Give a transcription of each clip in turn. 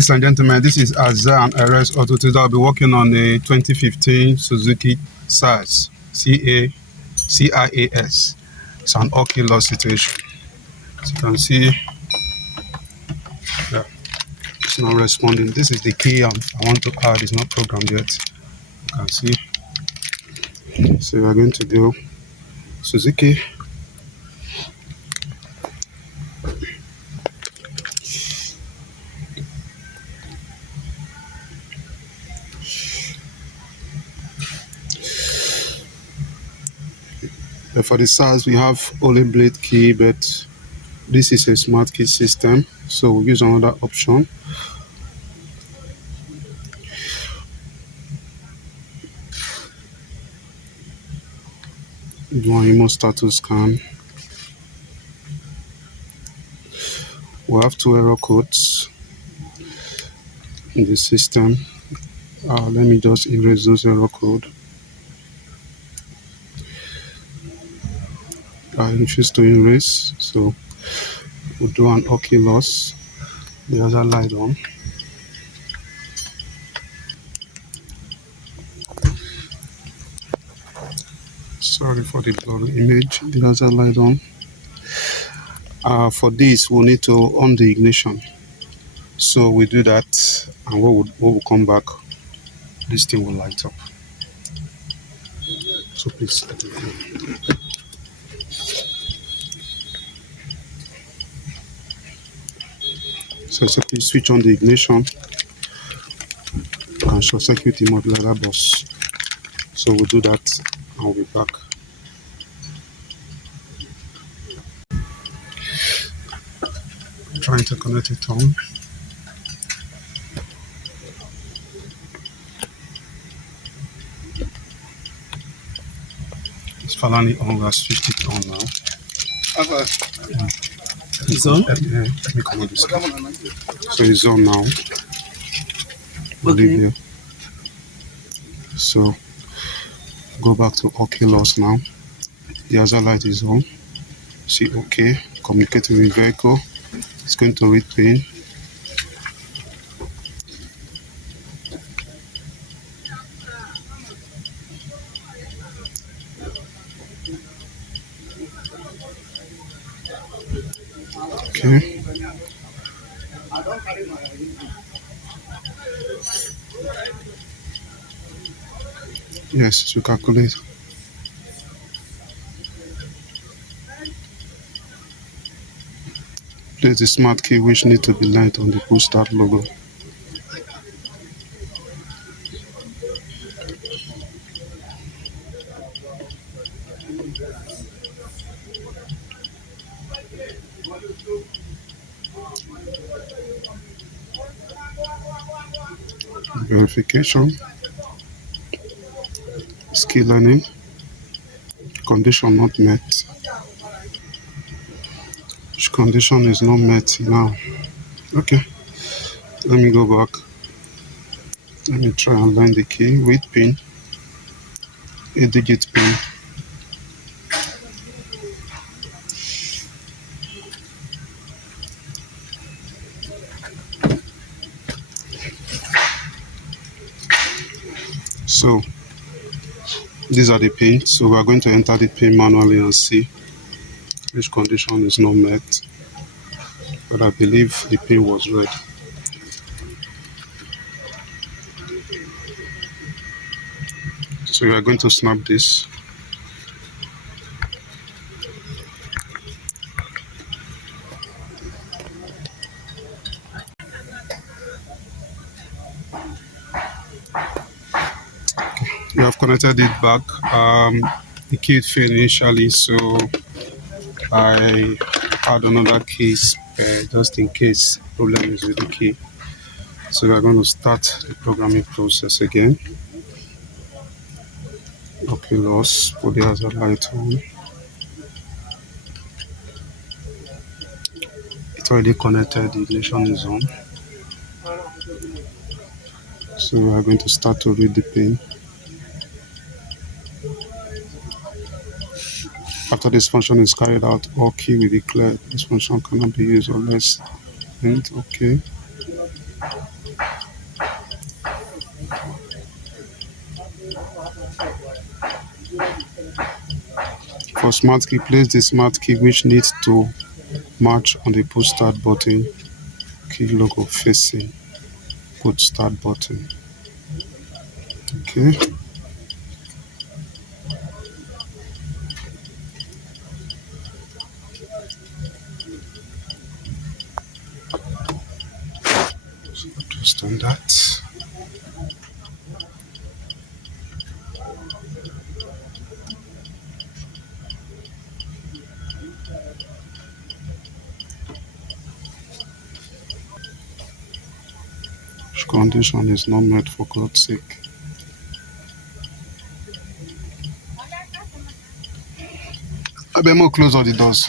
Ladies and gentlemen, this is Azza and RS Auto. Today I'll be working on a 2015 Suzuki Ciaz, C-I-A-S. It's an Autel loss situation. As you can see, yeah, it's not responding. This is the key I want to add. It's not programmed yet. You can see. So we're going to do Suzuki. For the Ciaz, we have only blade key, but this is a smart key system, so we'll use another option. Do an emo status scan. We have 2 error codes in the system. Let me just erase those error codes. I refuse to erase, so we'll do an Autel loss. The other light on. Sorry for the blurry image. The other light on. For this, we'll need to on the ignition. So we do that, and when we come back, this thing will light up. So please. So please switch on the ignition and short circuit the modular bus. So we'll do that and we'll be back. Trying to connect it on. It's finally on. We have switched it on now. It's on? Let me come on this. So it's on now. Okay. So go back to Autel loss now. The other light is on. See OK. Communicating with vehicle. It's going to read pin. Okay. Yes, to calculate. Place the smart key which need to be light on the push start logo. Verification. Skill learning. Condition not met. Which condition is not met now? Okay. Let me go back. Let me try and learn the key with pin. 8-digit pin. So these are the pins. So we are going to enter the pin manually and see which condition is not met. But I believe the pin was red. So we are going to snap this. We have connected it back. The key failed initially, so I had another key spare just in case problem is with the key. So we are going to start the programming process again. Okay, loss. Put the other light on. It's already connected. The ignition is on. So we are going to start to read the pin. After this function is carried out, all key will be cleared. This function cannot be used unless linked. Okay. For smart key, place the smart key which needs to match on the push start button. Key logo facing push start button. Okay. So just on that. Which condition is not met for God's sake? I better more close all the doors.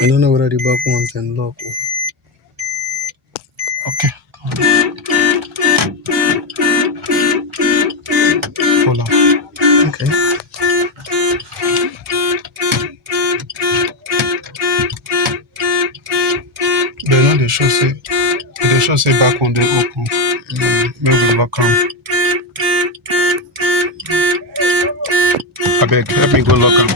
I don't know whether the back ones can lock. Okay. Hold on. Okay. They know they show say back one they open. Maybe lock them. I beg, help me go lock them.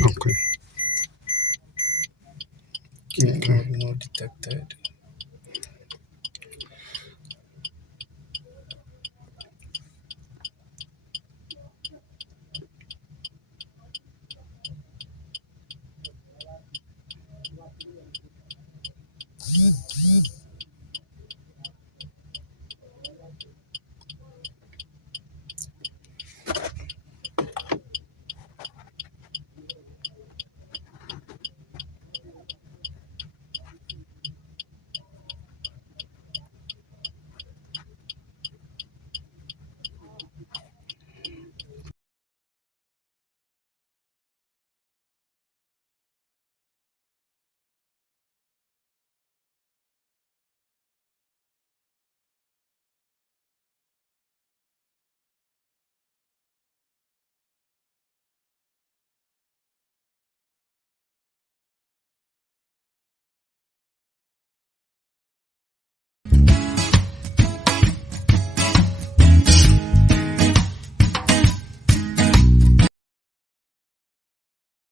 Okay. Okay. Not detected.